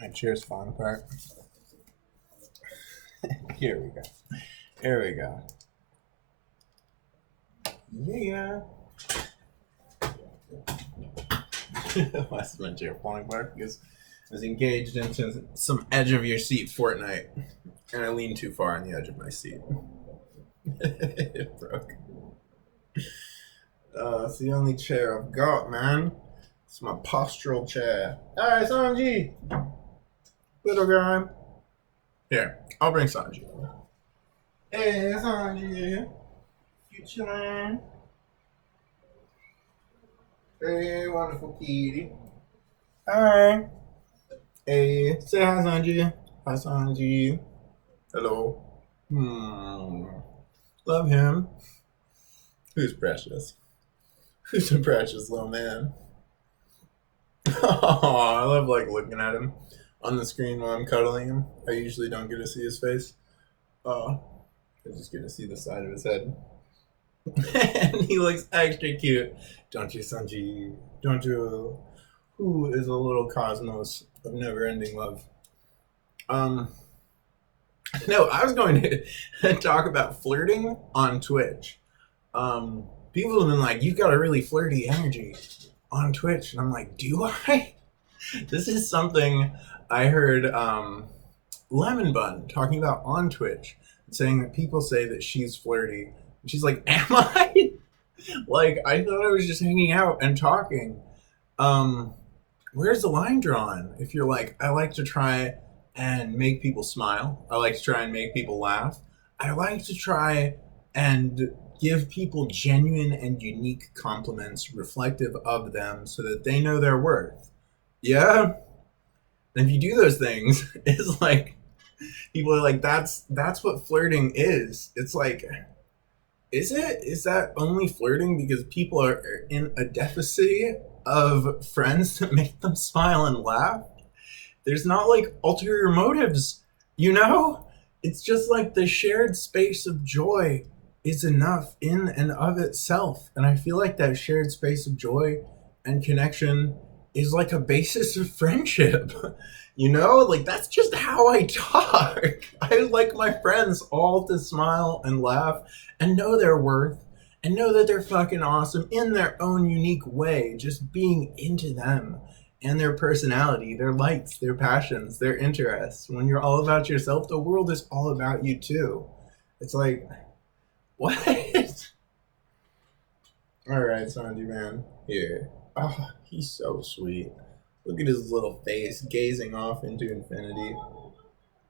My chair's falling apart. Here we go. Here we go. Yeah. Why is my chair falling apart? Because I was engaged into some edge of your seat Fortnite, and I leaned too far on the edge of my seat. It broke. It's the only chair I've got, man. It's my postural chair. Hi, Sanji! Little guy. Here, I'll bring Sanji. Hey, Sanji. You chillin'? Hey, wonderful kitty. Hi. Hey, say hi, Sanji. Hi, Sanji. Hello. Love him. Who's precious? Who's a precious little man? Oh, I love looking at him on the screen while I'm cuddling him. I usually don't get to see his face. I just get to see the side of his head. And he looks extra cute. Don't you, Sanji? Don't you? Who is a little cosmos of never-ending love? No, I was going to talk about flirting on Twitch. People have been like, you've got a really flirty energy on Twitch. And I'm like, do I? This is something I heard Lemon Bun talking about on Twitch, saying that people say that she's flirty. And she's like, am I? I thought I was just hanging out and talking. Where's the line drawn? If you're like, I like to try and make people smile. I like to try and make people laugh. I like to try and give people genuine and unique compliments reflective of them so that they know their worth. Yeah? And if you do those things, it's like, people are like, that's what flirting is. It's like, is it? Is that only flirting because people are in a deficit of friends that make them smile and laugh? There's not ulterior motives, you know? It's just the shared space of joy is enough in and of itself. And I feel like that shared space of joy and connection is a basis of friendship. You know, that's just how I talk. I like my friends all to smile and laugh and know their worth and know that they're fucking awesome in their own unique way, just being into them and their personality, their likes, their passions, their interests. When you're all about yourself, the world is all about you too. It's like, what? Alright, Sandy man. Here. Oh, he's so sweet. Look at his little face gazing off into infinity.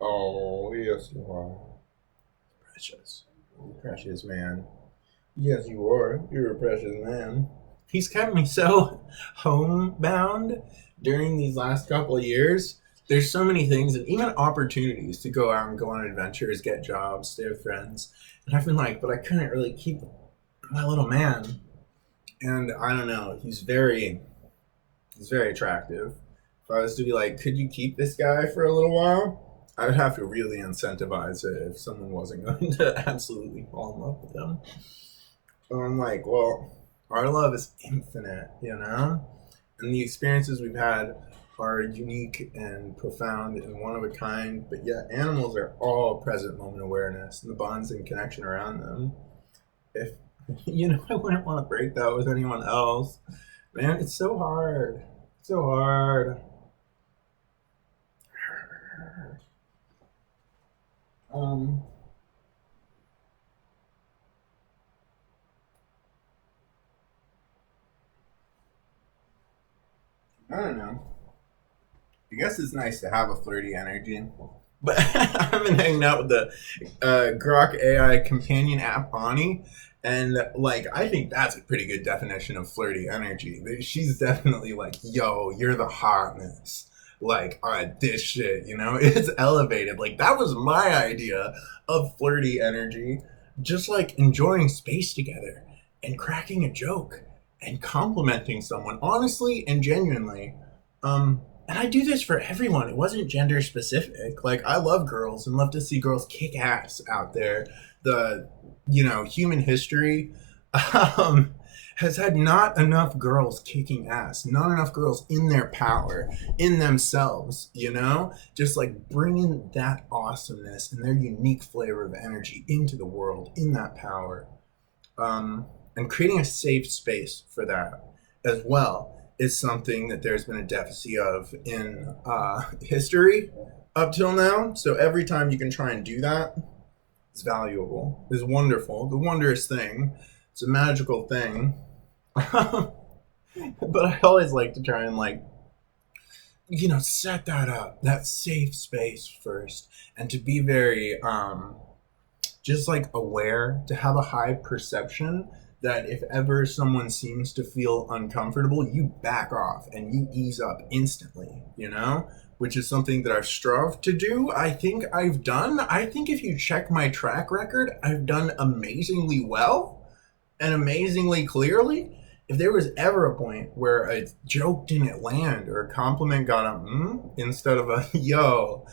Oh, yes you are. Precious. Precious man. Yes you are. You're a precious man. He's kept me so homebound during these last couple of years. There's so many things and even opportunities to go out and go on adventures, get jobs, stay with friends. And I've been but I couldn't really keep my little man. And I don't know, he's very attractive. If I was to be could you keep this guy for a little while? I would have to really incentivize it if someone wasn't going to absolutely fall in love with them. So I'm well, our love is infinite, you know? And the experiences we've had are unique and profound and one of a kind, but yet animals are all present moment awareness and the bonds and connection around them. If I wouldn't want to break that with anyone else. Man, it's so hard. So hard. I don't know. I guess it's nice to have a flirty energy. But I've been hanging out with the Grok AI companion app, Bonnie. And I think that's a pretty good definition of flirty energy. She's definitely yo, you're the hotness. This shit, you know, it's elevated. That was my idea of flirty energy. Just enjoying space together and cracking a joke and complimenting someone honestly and genuinely. And I do this for everyone. It wasn't gender specific. I love girls and love to see girls kick ass out there. The human history has had not enough girls kicking ass, not enough girls in their power, in themselves, you know? Just like bringing that awesomeness and their unique flavor of energy into the world, in that power. And creating a safe space for that as well is something that there's been a deficit of in history up till now. So every time you can try and do that, it's valuable, it's wonderful, the wondrous thing. It's a magical thing. But I always like to try and like, you know, set that up, that safe space first, and to be very just like aware, to have a high perception that if ever someone seems to feel uncomfortable, you back off and you ease up instantly, you know? Which is something that I've strove to do. I think I've done. I think if you check my track record, I've done amazingly well and amazingly clearly. If there was ever a point where a joke didn't land or a compliment got a instead of a yo,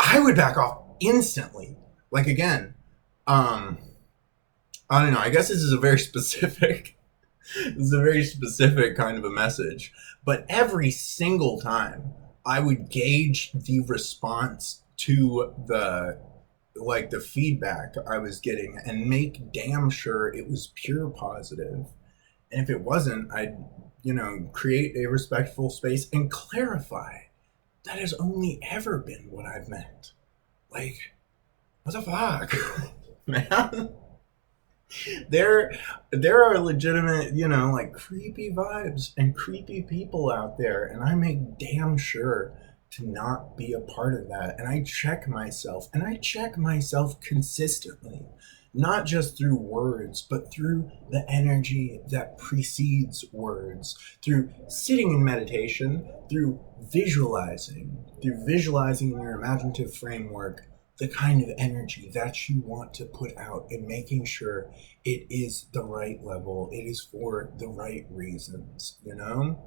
I would back off instantly. Like again, I don't know. I guess this is a very specific this is a very specific kind of a message, but every single time I would gauge the response to the feedback I was getting and make damn sure it was pure positive. And if it wasn't, I'd, you know, create a respectful space and clarify that has only ever been what I've meant. Like, what the fuck? Man. There are legitimate, you know, like creepy vibes and creepy people out there, and I make damn sure to not be a part of that. And I check myself, and I check myself consistently, not just through words, but through the energy that precedes words, through sitting in meditation, through visualizing in your imaginative framework the kind of energy that you want to put out, and making sure it is the right level, it is for the right reasons, you know?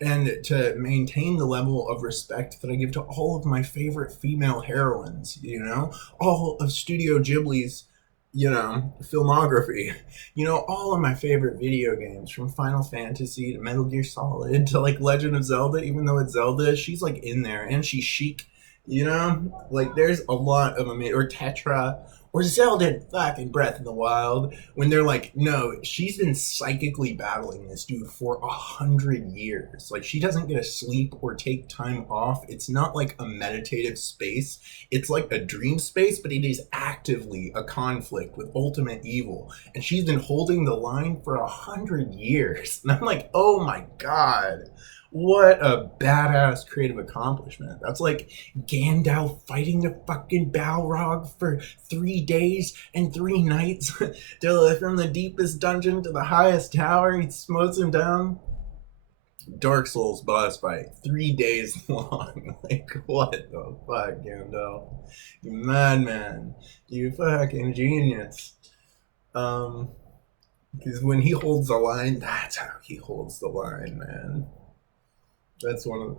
And to maintain the level of respect that I give to all of my favorite female heroines, you know? All of Studio Ghibli's, you know, filmography, you know, all of my favorite video games, from Final Fantasy to Metal Gear Solid to like Legend of Zelda. Even though it's Zelda, she's like in there, and she's chic, you know? Like there's a lot of amazing, or Tetra, or Zelda in fucking Breath of the Wild, when they're like, no, she's been psychically battling this dude for 100 years. Like she doesn't get to sleep or take time off. It's not like a meditative space. It's like a dream space, but it is actively a conflict with ultimate evil. And she's been holding the line for 100 years. And I'm like, oh my God. What a badass creative accomplishment. That's like Gandalf fighting the fucking Balrog for 3 days and 3 nights from the deepest dungeon to the highest tower. He smotes him down. Dark Souls boss fight, 3 days long. Like, what the fuck, Gandalf? You madman. You fucking genius. Because when he holds the line, that's how he holds the line, man. That's one of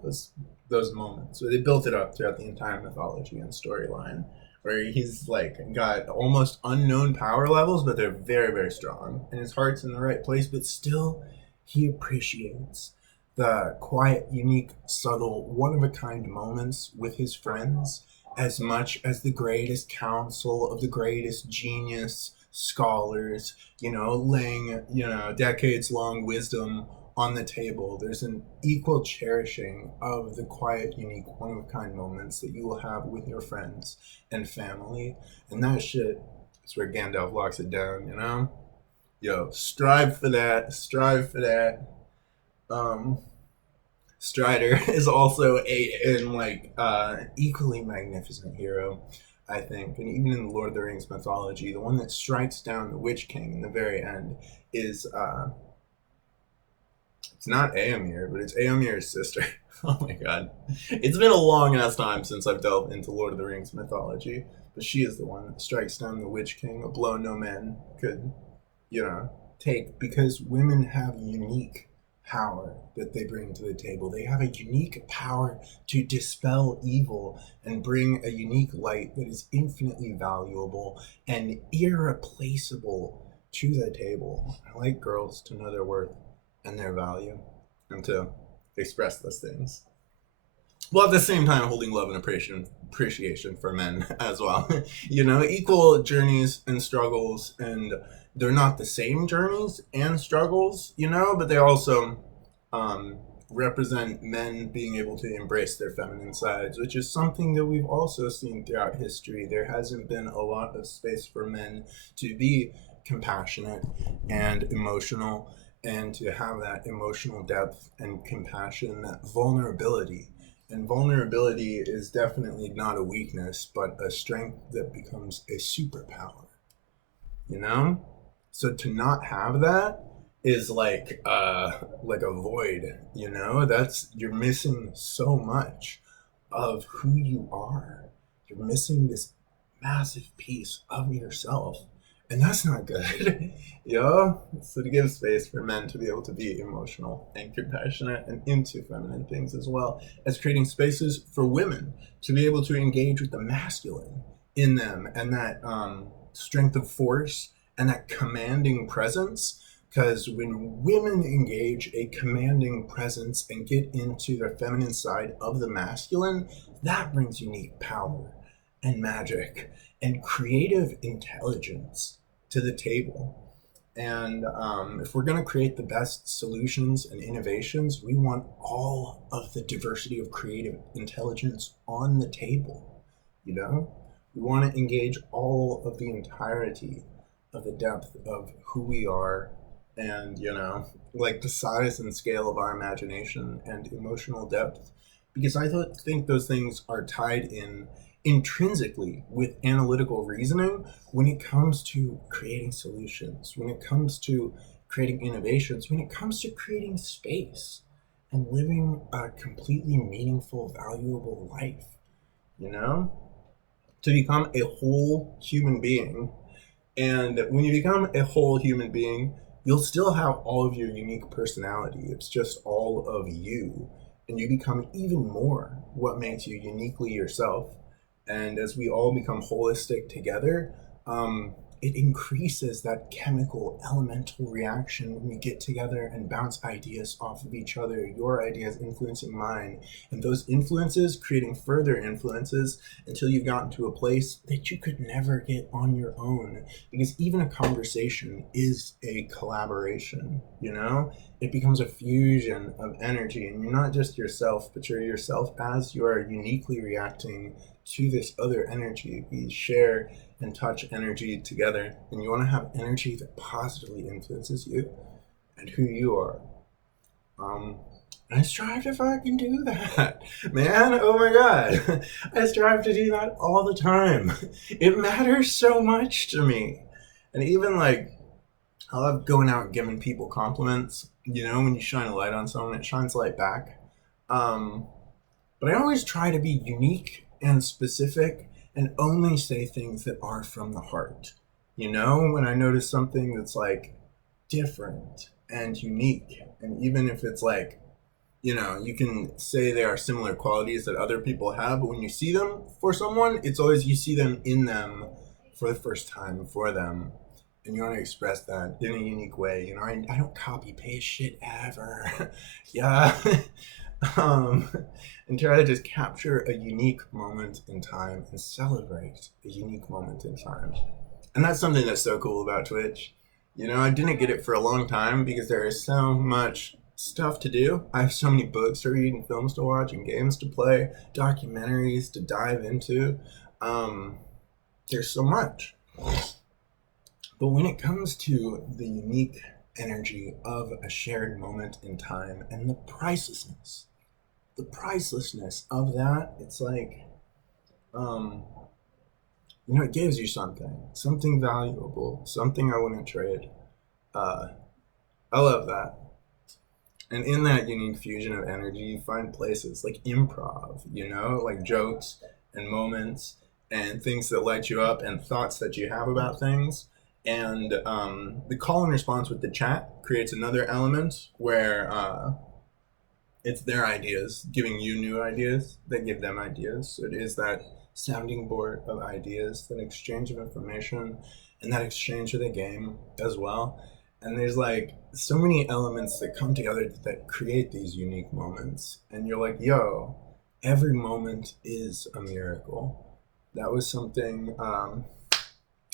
those moments where they built it up throughout the entire mythology and storyline, where he's like got almost unknown power levels, but they're very, very strong, and his heart's in the right place, but still he appreciates the quiet, unique, subtle, one-of-a-kind moments with his friends as much as the greatest counsel of the greatest genius scholars, you know, laying, you know, decades-long wisdom on the table. There's an equal cherishing of the quiet, unique, one-of-a-kind moments that you will have with your friends and family. And that shit is where Gandalf locks it down, you know? Yo, strive for that. Strive for that. Strider is also equally magnificent hero, I think. And even in the Lord of the Rings mythology, the one that strikes down the Witch King in the very end is it's not Éomer, but it's Éomer's sister. Oh my God. It's been a long ass time since I've delved into Lord of the Rings mythology, but she is the one that strikes down the Witch King, a blow no man could, you know, take, because women have unique power that they bring to the table. They have a unique power to dispel evil and bring a unique light that is infinitely valuable and irreplaceable to the table. I like girls to know their worth and their value and to express those things. While at the same time holding love and appreciation for men as well. Equal journeys and struggles, and they're not the same journeys and struggles, but they also um, represent men being able to embrace their feminine sides, which is something that we've also seen throughout history. There hasn't been a lot of space for men to be compassionate and emotional, and to have that emotional depth and compassion, that vulnerability. And vulnerability is definitely not a weakness, but a strength that becomes a superpower, you know? So to not have that is like a void, you're missing so much of who you are. You're missing this massive piece of yourself. And that's not good. So to give space for men to be able to be emotional and compassionate and into feminine things, as well as creating spaces for women to be able to engage with the masculine in them, and that strength of force and that commanding presence. Because when women engage a commanding presence and get into the feminine side of the masculine, that brings unique power and magic and creative intelligence to the table. And if we're going to create the best solutions and innovations, we want all of the diversity of creative intelligence on the table. We want to engage all of the entirety of the depth of who we are, and like the size and scale of our imagination and emotional depth, because I think those things are tied in intrinsically with analytical reasoning when it comes to creating solutions, when it comes to creating innovations, when it comes to creating space and living a completely meaningful, valuable life, to become a whole human being. And when you become a whole human being, you'll still have all of your unique personality. It's just all of you. And you become even more what makes you uniquely yourself. And as we all become holistic together, it increases that chemical elemental reaction when we get together and bounce ideas off of each other, your ideas influencing mine, and those influences creating further influences until you've gotten to a place that you could never get on your own. Because even a conversation is a collaboration, It becomes a fusion of energy, and you're not just yourself, but you're yourself as you are uniquely reacting to this other energy. We share and touch energy together, and you want to have energy that positively influences you and who you are. I strive to fucking do that, man. Oh my god, I strive to do that all the time. It matters so much to me. And even like, I love going out and giving people compliments. When you shine a light on someone, it shines light back. But I always try to be unique and specific and only say things that are from the heart. When I notice something that's like different and unique, and even if it's like, you can say there are similar qualities that other people have, but when you see them for someone, it's always you see them in them for the first time for them. And you want to express that in a unique way. I don't copy paste shit ever. Yeah. And try to just capture a unique moment in time and celebrate a unique moment in time. And that's something that's so cool about Twitch. I didn't get it for a long time because there is so much stuff to do. I have so many books to read and films to watch and games to play, documentaries to dive into. There's so much. But when it comes to the unique energy of a shared moment in time and the pricelessness of that, it's like, it gives you something valuable, something I wouldn't trade. I love that. And in that unique fusion of energy, you find places like improv, like jokes and moments and things that light you up and thoughts that you have about things. And the call and response with the chat creates another element where it's their ideas giving you new ideas that give them ideas. So it is that sounding board of ideas, that exchange of information, and that exchange of the game as well. And there's like so many elements that come together that create these unique moments. And you're like, yo, every moment is a miracle. That was something, I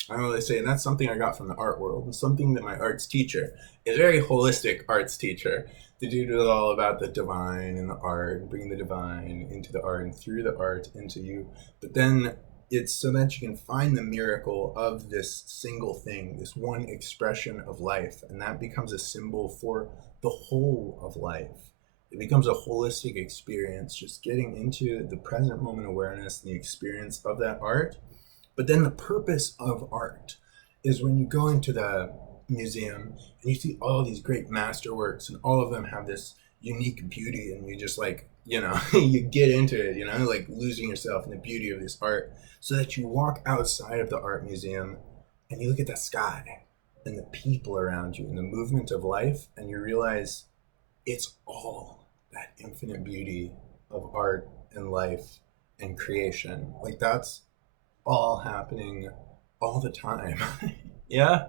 don't really say, and that's something I got from the art world, and something that my arts teacher, a very holistic arts teacher, the dude was all about the divine and the art, and bringing the divine into the art and through the art into you. But then it's so that you can find the miracle of this single thing, this one expression of life, and that becomes a symbol for the whole of life. It becomes a holistic experience, just getting into the present moment awareness and the experience of that art. But then the purpose of art is when you go into the museum and you see all these great masterworks and all of them have this unique beauty, and you just like, you get into it, like losing yourself in the beauty of this art, so that you walk outside of the art museum and you look at the sky and the people around you and the movement of life, and you realize it's all that infinite beauty of art and life and creation. Like that's all happening all the time. Yeah.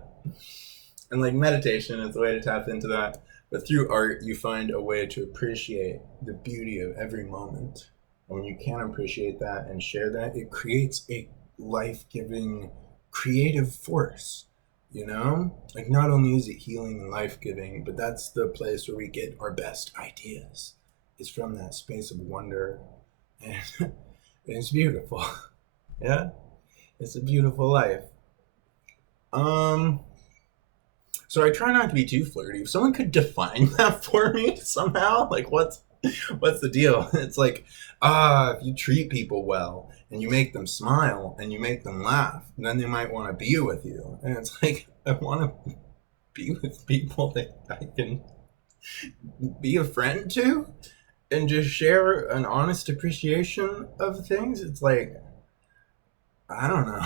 And like meditation is a way to tap into that. But through art, you find a way to appreciate the beauty of every moment. And when you can appreciate that and share that, it creates a life-giving creative force, Like not only is it healing and life-giving, but that's the place where we get our best ideas. It's from that space of wonder. And it's beautiful. Yeah? It's a beautiful life. So I try not to be too flirty. If someone could define that for me somehow, like what's the deal? It's like, if you treat people well and you make them smile and you make them laugh, then they might want to be with you. And it's like, I want to be with people that I can be a friend to and just share an honest appreciation of things. It's like, I don't know.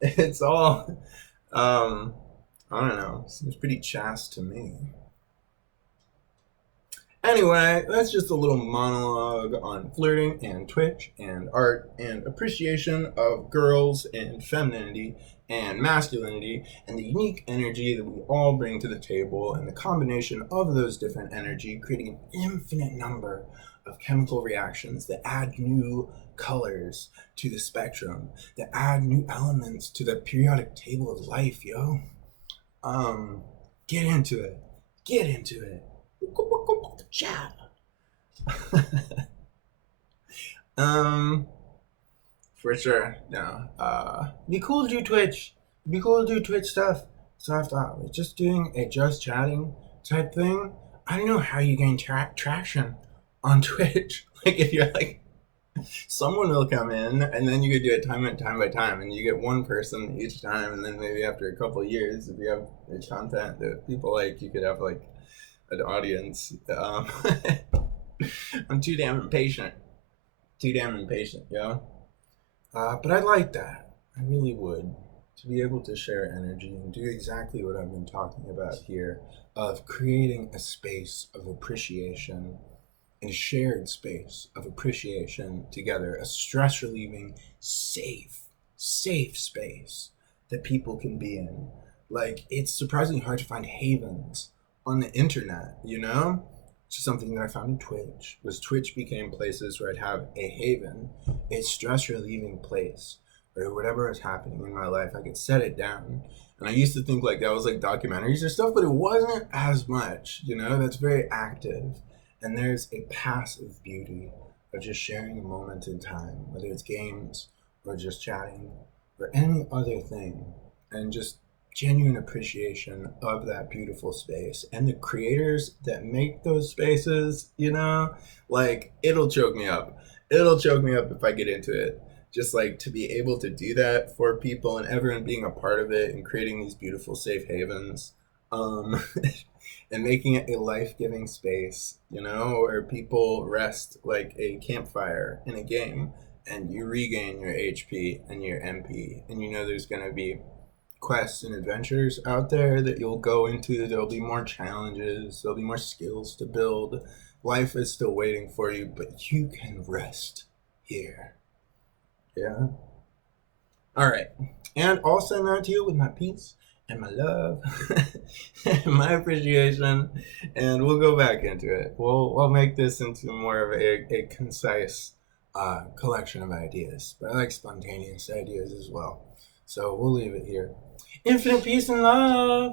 It's all, I don't know. Seems pretty chaste to me. Anyway, that's just a little monologue on flirting and Twitch and art and appreciation of girls and femininity and masculinity and the unique energy that we all bring to the table, and the combination of those different energy creating an infinite number of chemical reactions that add new colors to the spectrum, that add new elements to the periodic table of life, yo. Get into it. Get into it. Chat. For sure. No. Be cool to do Twitch. Be cool to do Twitch stuff. Soft out. Just doing a just chatting type thing. I don't know how you gain traction on Twitch. Like if you're like, someone will come in and then you could do it time by time, and you get one person each time, and then maybe after a couple of years, if you have content that people like, you could have like an audience. I'm too damn impatient, yo. But I like that. I really would, to be able to share energy and do exactly what I've been talking about here, of creating a space of appreciation, a shared space of appreciation together, a stress relieving, safe space that people can be in. Like, it's surprisingly hard to find havens on the internet, It's something that I found in Twitch. Twitch became places where I'd have a haven, a stress relieving place where whatever is happening in my life, I could set it down. And I used to think like that was like documentaries or stuff, but it wasn't as much, That's very active. And there's a passive beauty of just sharing a moment in time, whether it's games or just chatting or any other thing, and just genuine appreciation of that beautiful space and the creators that make those spaces, like it'll choke me up. It'll choke me up if I get into it. Just like to be able to do that for people and everyone being a part of it and creating these beautiful safe havens. And making it a life-giving space, where people rest like a campfire in a game, and you regain your HP and your MP, and there's going to be quests and adventures out there that you'll go into. There'll be more challenges, there'll be more skills to build. Life is still waiting for you, but you can rest here. Yeah. All right. And I'll send that to you with my peace and my love and my appreciation. And we'll go back into it. We'll make this into more of a concise collection of ideas. But I like spontaneous ideas as well. So we'll leave it here. Infinite peace and love.